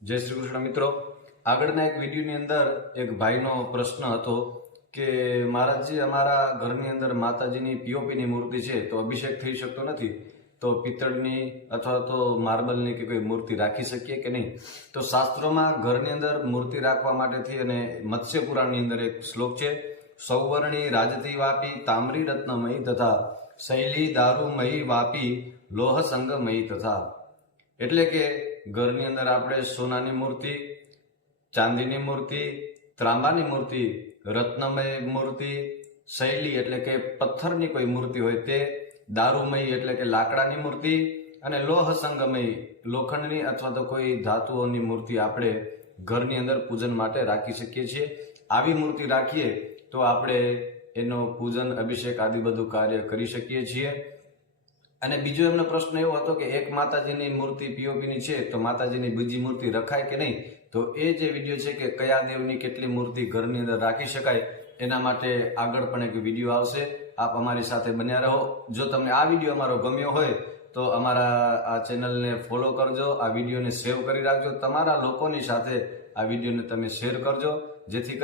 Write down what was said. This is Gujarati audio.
જય શ્રી કૃષ્ણ મિત્રો, આગળના એક વિડીયોની અંદર એક ભાઈનો પ્રશ્ન હતો કે મહારાજજી, અમારા ઘરની અંદર માતાજીની પીઓપીની મૂર્તિ છે તો અભિષેક થઈ શકતો નથી, તો પિત્તળની અથવા તો માર્બલની કે કોઈ મૂર્તિ રાખી શકીએ કે નહીં? તો શાસ્ત્રોમાં ઘરની અંદર મૂર્તિ રાખવા માટેથી અને મત્સ્ય પુરાણની અંદર એક શ્લોક છે, સૌવર્ણી રાજતી વાપી તામ્રી રત્નમયી તથા શૈલી દારૂમયી વાપી લોહ સંગમયી તથા. એટલે કે ઘરની અંદર આપણે સોનાની મૂર્તિ, ચાંદીની મૂર્તિ, ત્રાંબાની મૂર્તિ, રત્નમય મૂર્તિ, શૈલી એટલે કે પથ્થરની કોઈ મૂર્તિ હોય તે, દારૂમય એટલે કે લાકડાની મૂર્તિ, અને લોહ સંગમય લોખંડની અથવા તો કોઈ ધાતુઓની મૂર્તિ આપણે ઘરની અંદર પૂજન માટે રાખી શકીએ છીએ. આવી મૂર્તિ રાખીએ તો આપણે એનો પૂજન, અભિષેક આદિ બધું કાર્ય કરી શકીએ છીએ. અને બીજો એમનો પ્રશ્ન એવો હતો કે એક માતાજીની મૂર્તિ પીઓપીની છે તો માતાજીની બીજી મૂર્તિ રખાય કે નહીં? તો એ જે વિડીયો છે કે કયા દેવની કેટલી મૂર્તિ ઘરની અંદર રાખી શકાય, એના માટે આગળ પણ એક વિડીયો આવશે. આપ અમારી સાથે બન્યા રહો. જો તમને આ વિડીયો અમારો ગમ્યો હોય તો અમારા આ ચેનલને ફોલો કરજો, આ વિડીયોને સેવ કરી રાખજો, તમારા લોકોની સાથે આ વિડીયોને તમે શેર કરજો, જેથી